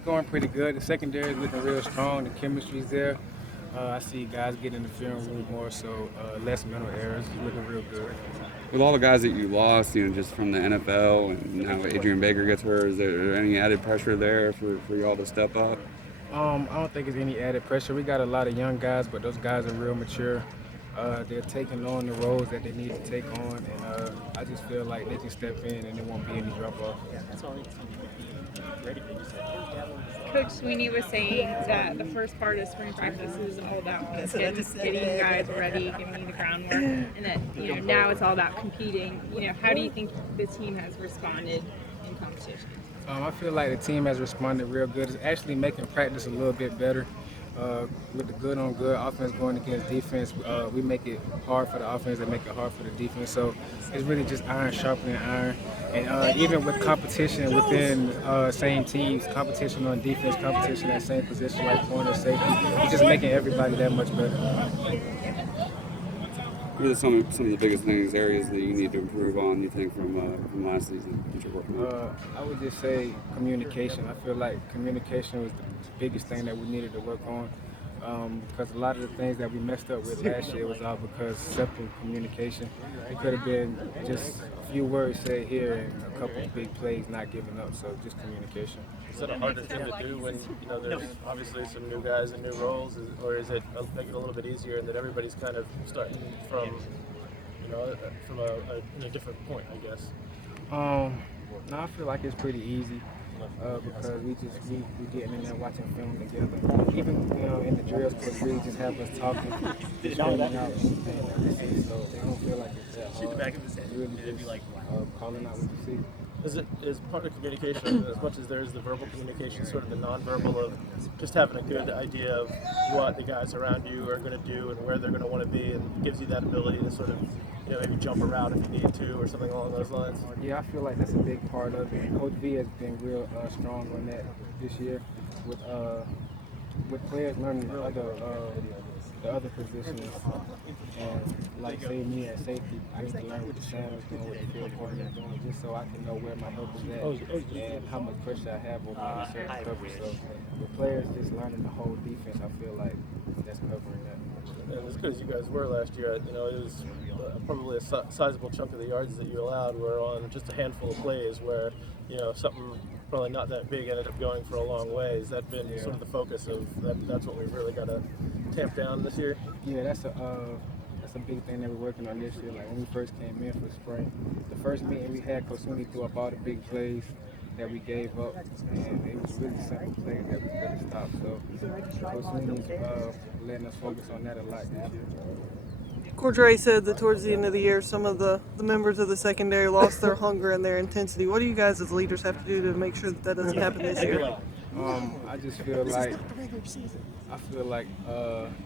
It's going pretty good. The secondary is looking real strong. The chemistry's there. I see guys getting in the film room more, so less mental errors. It's looking real good. With all the guys that you lost, just from the NFL, and now Adrian Baker gets hurt, is there any added pressure there for y'all to step up? I don't think there's any added pressure. We got a lot of young guys, but those guys are real mature. They're taking on the roles that they need to take on, and I just feel like they can step in and there won't be any drop-off. Coach Sweeney was saying that the first part of spring practice is all about getting you guys ready, giving you the groundwork, and that now it's all about competing. How do you think the team has responded in competition? I feel like the team has responded real good. It's actually making practice a little bit better. With the good-on-good offense going against defense, we make it hard for the offense and make it hard for the defense. So it's really just iron sharpening iron. And even with competition within same teams, competition on defense, competition at same position like corner, safety, it's just making everybody that much better. What are some of the biggest areas that you need to improve on, you think, from last season that you're working on? I would just say communication. I feel like communication was the biggest thing that we needed to work on, because a lot of the things that we messed up with last year was all because simple communication. It could have been just a few words said here and a couple of big plays not giving up, so just communication. Is that a harder thing to do when there's obviously some new guys and new roles, or is it make it a little bit easier and that everybody's kind of starting from a different point, I guess? No, I feel like it's pretty easy because we getting in there watching film together. Even in the drills, coach really just have us talking, just figuring out everything, so they don't feel like it's that hard. Really just calling out what you see. Is part of communication, as much as there is the verbal communication, sort of the nonverbal of just having a good idea of what the guys around you are going to do and where they're going to want to be, and gives you that ability to sort of maybe jump around if you need to or something along those lines? Yeah, I feel like that's a big part of it. Coach V has been real strong on that this year with players learning the other positions. And like say me at safety, I need to learn what the Sam is doing, what the field partner is doing, just so I can know where my help is at and how much pressure I have over my certain coverage. So with players just learning the whole defense, I feel like that's covering that. And as good as you guys were last year, it was probably a sizable chunk of the yards that you allowed were on just a handful of plays where, something probably not that big ended up going for a long way. Has that been sort of the focus of that's what we've really got to tamp down this year? Yeah, that's a big thing that we're working on this year. Like when we first came in for spring, the first meeting we had, Coach Sweeney threw up all the big plays that we gave up, and it was really simple plays that we couldn't stop. So Coach Sweeney's letting us focus on that a lot this year. Cordray said that towards the end of the year, some of the members of the secondary lost their hunger and their intensity. What do you guys as leaders have to do to make sure that doesn't happen this year? I just feel like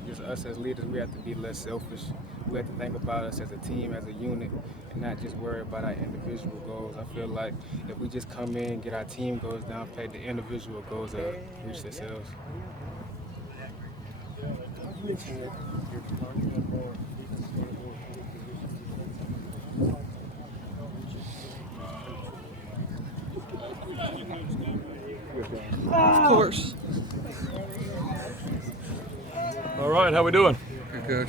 just us as leaders, we have to be less selfish. We have to think about us as a team, as a unit, and not just worry about our individual goals. I feel like if we just come in, get our team goals down, play the individual goals, reach themselves. Of course. All right, how we doing? Good coach.